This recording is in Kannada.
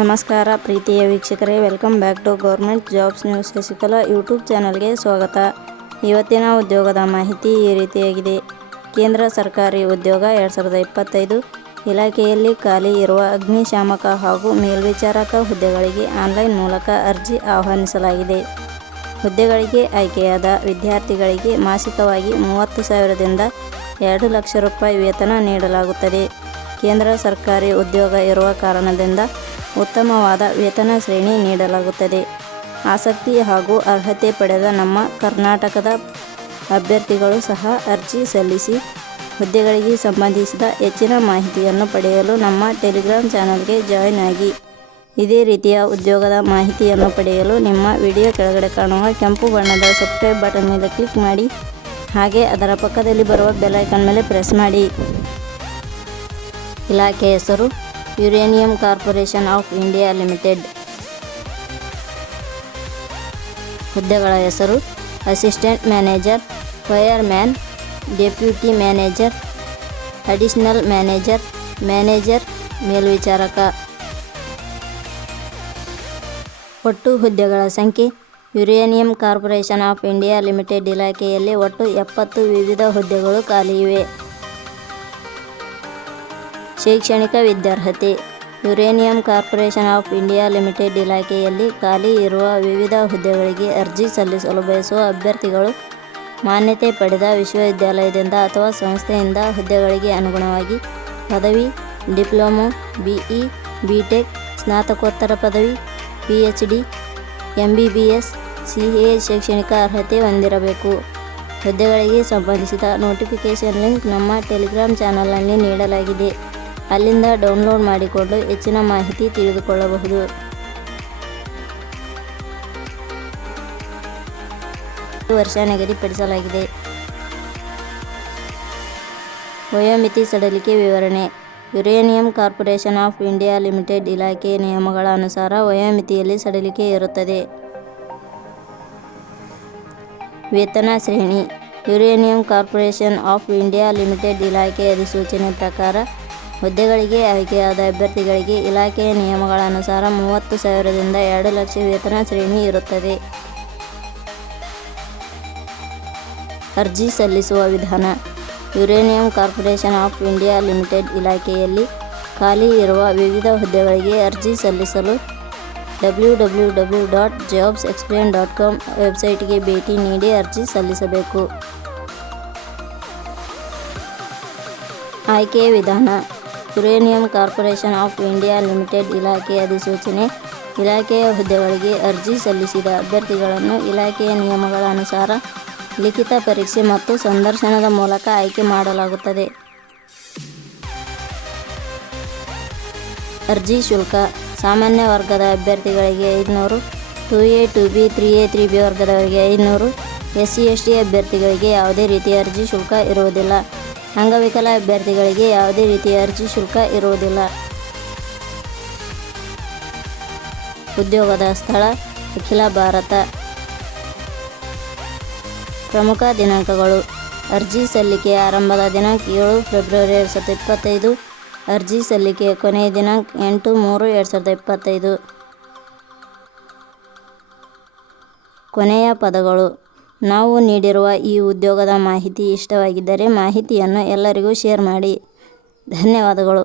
ನಮಸ್ಕಾರ ಪ್ರೀತಿಯ ವೀಕ್ಷಕರೇ, welcome back to government jobs news Shashikala YouTube ಚಾನಲ್ಗೆ ಸ್ವಾಗತ. ಇವತ್ತಿನ ಉದ್ಯೋಗದ ಮಾಹಿತಿ ಈ ರೀತಿಯಾಗಿದೆ. ಕೇಂದ್ರ ಸರ್ಕಾರಿ ಉದ್ಯೋಗ 2025 ಇಲಾಖೆಯಲ್ಲಿ ಖಾಲಿ ಇರುವ ಅಗ್ನಿಶಾಮಕ ಹಾಗೂ ಮೇಲ್ವಿಚಾರಕ ಹುದ್ದೆಗಳಿಗೆ ಆನ್ಲೈನ್ ಮೂಲಕ ಅರ್ಜಿ ಆಹ್ವಾನಿಸಲಾಗಿದೆ. ಹುದ್ದೆಗಳಿಗೆ ಆಯ್ಕೆಯಾದ ವಿದ್ಯಾರ್ಥಿಗಳಿಗೆ ಮಾಸಿಕವಾಗಿ 30,000ದಿಂದ 2 ಲಕ್ಷ ರೂಪಾಯಿ ವೇತನ ನೀಡಲಾಗುತ್ತದೆ. ಕೇಂದ್ರ ಸರ್ಕಾರಿ ಉದ್ಯೋಗ ಇರುವ ಕಾರಣದಿಂದ ಉತ್ತಮವಾದ ವೇತನ ಶ್ರೇಣಿ ನೀಡಲಾಗುತ್ತದೆ. ಆಸಕ್ತಿ ಹಾಗೂ ಅರ್ಹತೆ ಪಡೆದ ನಮ್ಮ ಕರ್ನಾಟಕದ ಅಭ್ಯರ್ಥಿಗಳು ಸಹ ಅರ್ಜಿ ಸಲ್ಲಿಸಿ ಹುದ್ದೆಗಳಿಗೆ ಸಂಬಂಧಿಸಿದ ಹೆಚ್ಚಿನ ಮಾಹಿತಿಯನ್ನು ಪಡೆಯಲು ನಮ್ಮ ಟೆಲಿಗ್ರಾಮ್ ಚಾನಲ್ಗೆ ಜಾಯಿನ್ ಆಗಿ. ಇದೇ ರೀತಿಯ ಉದ್ಯೋಗದ ಮಾಹಿತಿಯನ್ನು ಪಡೆಯಲು ನಿಮ್ಮ ವಿಡಿಯೋ ಕೆಳಗಡೆ ಕಾಣುವ ಕೆಂಪು ಬಣ್ಣದ ಸಬ್ಸ್ಕ್ರೈಬ್ ಬಟನ್ ಮೇಲೆ ಕ್ಲಿಕ್ ಮಾಡಿ, ಹಾಗೆ ಅದರ ಪಕ್ಕದಲ್ಲಿ ಬರುವ ಬೆಲ್ ಐಕಾನ್ ಮೇಲೆ ಪ್ರೆಸ್ ಮಾಡಿ. ಇಲಾಖೆ ಹೆಸರು uranium corporation of India limited. ಹುದ್ದೆಗಳ ಹೆಸರು assistant manager, fireman, deputy manager, additional manager, manager, ಮೇಲ್ವಿಚಾರಕ. ಒಟ್ಟು ಹುದ್ದೆಗಳ ಸಂಖ್ಯೆ. Uranium corporation of India limited ಇಲಾಖೆಯಲ್ಲಿ ಒಟ್ಟು 70 ವಿವಿಧ ಹುದ್ದೆಗಳು ಖಾಲಿ ಇವೆ. ಶೈಕ್ಷಣಿಕ ವಿದ್ಯಾರ್ಹತೆ. Uranium corporation of India limited ಇಲಾಖೆಯಲ್ಲಿ ಖಾಲಿ ಇರುವ ವಿವಿಧ ಹುದ್ದೆಗಳಿಗೆ ಅರ್ಜಿ ಸಲ್ಲಿಸಲು ಬಯಸುವ ಅಭ್ಯರ್ಥಿಗಳು ಮಾನ್ಯತೆ ಪಡೆದ ವಿಶ್ವವಿದ್ಯಾಲಯದಿಂದ ಅಥವಾ ಸಂಸ್ಥೆಯಿಂದ ಹುದ್ದೆಗಳಿಗೆ ಅನುಗುಣವಾಗಿ ಪದವಿ, ಡಿಪ್ಲೊಮೊ, BE, BTech, ಸ್ನಾತಕೋತ್ತರ ಪದವಿ, PhD, MBBS, CA ಶೈಕ್ಷಣಿಕ ಅರ್ಹತೆ ಹೊಂದಿರಬೇಕು. ಹುದ್ದೆಗಳಿಗೆ ಸಂಬಂಧಿಸಿದ ನೋಟಿಫಿಕೇಷನ್ ಲಿಂಕ್ ನಮ್ಮ ಟೆಲಿಗ್ರಾಮ್ ಚಾನಲ್ನಲ್ಲಿ ನೀಡಲಾಗಿದೆ. ಅಲ್ಲಿಂದ ಡೌನ್ಲೋಡ್ ಮಾಡಿಕೊಂಡು ಹೆಚ್ಚಿನ ಮಾಹಿತಿ ತಿಳಿದುಕೊಳ್ಳಬಹುದು. ವರ್ಷ ನಿಗದಿಪಡಿಸಲಾಗಿದೆ. ವಯೋಮಿತಿ ಸಡಿಲಿಕೆ ವಿವರಣೆ. Uranium corporation of India limited ಇಲಾಖೆ ನಿಯಮಗಳ ಅನುಸಾರ ವಯೋಮಿತಿಯಲ್ಲಿ ಸಡಿಲಿಕೆ ಇರುತ್ತದೆ. ವೇತನ ಶ್ರೇಣಿ. Uranium corporation of India limited ಇಲಾಖೆ ಅಧಿಸೂಚನೆ ಪ್ರಕಾರ ಹುದ್ದೆಗಳಿಗೆ ಆಯ್ಕೆಯಾದ ಅಭ್ಯರ್ಥಿಗಳಿಗೆ ಇಲಾಖೆಯ ನಿಯಮಗಳ ಅನುಸಾರ 30,000ದಿಂದ 2 ಲಕ್ಷ ವೇತನ ಶ್ರೇಣಿ ಇರುತ್ತದೆ. ಅರ್ಜಿ ಸಲ್ಲಿಸುವ ವಿಧಾನ. Uranium corporation of India limited ಇಲಾಖೆಯಲ್ಲಿ ಖಾಲಿ ಇರುವ ವಿವಿಧ ಹುದ್ದೆಗಳಿಗೆ ಅರ್ಜಿ ಸಲ್ಲಿಸಲು www.jobsexplain.com ವೆಬ್ಸೈಟ್ಗೆ ಭೇಟಿ ನೀಡಿ ಅರ್ಜಿ ಸಲ್ಲಿಸಬೇಕು. ಆಯ್ಕೆಯ ವಿಧಾನ. Uranium corporation of India limited ಇಲಾಖೆ ಅಧಿಸೂಚನೆ. ಇಲಾಖೆಯ ಹುದ್ದೆಗಳಿಗೆ ಅರ್ಜಿ ಸಲ್ಲಿಸಿದ ಅಭ್ಯರ್ಥಿಗಳನ್ನು ಇಲಾಖೆಯ ನಿಯಮಗಳ ಅನುಸಾರ ಲಿಖಿತ ಪರೀಕ್ಷೆ ಮತ್ತು ಸಂದರ್ಶನದ ಮೂಲಕ ಆಯ್ಕೆ ಮಾಡಲಾಗುತ್ತದೆ. ಅರ್ಜಿ ಶುಲ್ಕ. ಸಾಮಾನ್ಯ ವರ್ಗದ ಅಭ್ಯರ್ಥಿಗಳಿಗೆ 500, 2A, 2B, 3A, 3B ವರ್ಗದವರಿಗೆ 500. SC, ST ಅಭ್ಯರ್ಥಿಗಳಿಗೆ ಯಾವುದೇ ರೀತಿಯ ಅರ್ಜಿ ಶುಲ್ಕ ಇರುವುದಿಲ್ಲ. ಅಂಗವಿಕಲ ಅಭ್ಯರ್ಥಿಗಳಿಗೆ ಯಾವುದೇ ರೀತಿಯ ಅರ್ಜಿ ಶುಲ್ಕ ಇರುವುದಿಲ್ಲ. ಉದ್ಯೋಗದ ಸ್ಥಳ ಅಖಿಲ ಭಾರತ. ಪ್ರಮುಖ ದಿನಾಂಕಗಳು. ಅರ್ಜಿ ಸಲ್ಲಿಕೆಯ ಆರಂಭದ ದಿನಾಂಕ 7 ಫೆಬ್ರವರಿ 2025. ಅರ್ಜಿ ಸಲ್ಲಿಕೆಯ ಕೊನೆಯ ದಿನಾಂಕ 8/3/2025. ಕೊನೆಯ ಪದಗಳು. ನಾವು ನೀಡಿರುವ ಈ ಉದ್ಯೋಗದ ಮಾಹಿತಿ ಇಷ್ಟವಾಗಿದ್ದರೆ ಮಾಹಿತಿಯನ್ನು ಎಲ್ಲರಿಗೂ ಶೇರ್ ಮಾಡಿ. ಧನ್ಯವಾದಗಳು.